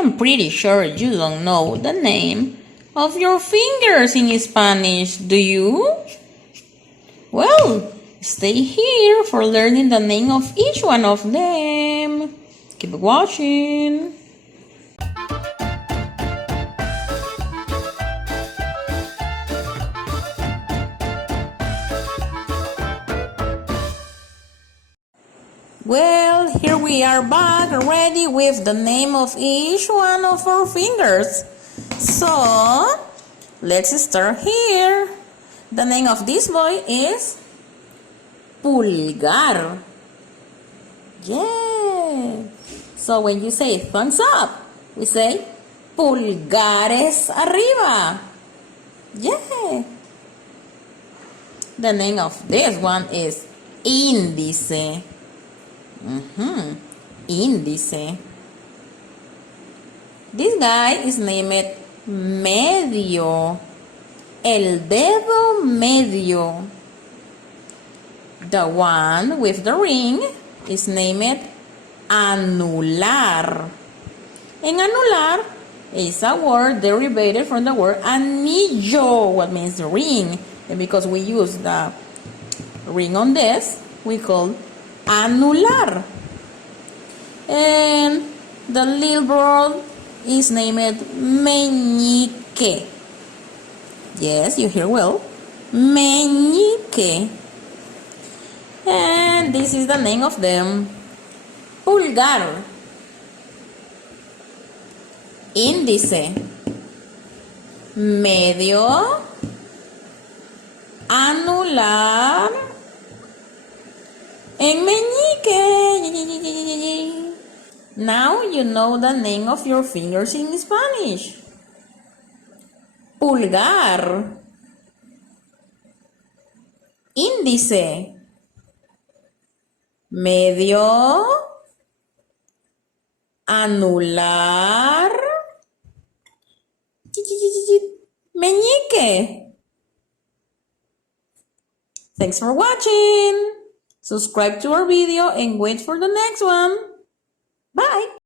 am pretty sure you don't know the name of your fingers in Spanish, do you? Well, stay here for learning the name of each one of them. Keep watching. Well, here we are back already with the name of each one of our fingers. So, let's start here. The name of this boy is Pulgar. Yeah. So when you say thumbs up, we say pulgares arriba. Yeah. The name of this one is Índice. Índice. This guy is named Medio. El dedo medio. The one with the ring is named Anular. And anular is a word derived from the word anillo, what means ring. And because we use the ring on this, we call anular. And the little bird is named Meñique. Yes, you hear well. Meñique. And this is the name of them. Pulgar. Índice. Medio. Anular. And Meñique. Now you know the name of your fingers in Spanish. Pulgar. Índice. Medio. Anular. Meñique. Thanks for watching. Subscribe to our video and wait for the next one. Bye.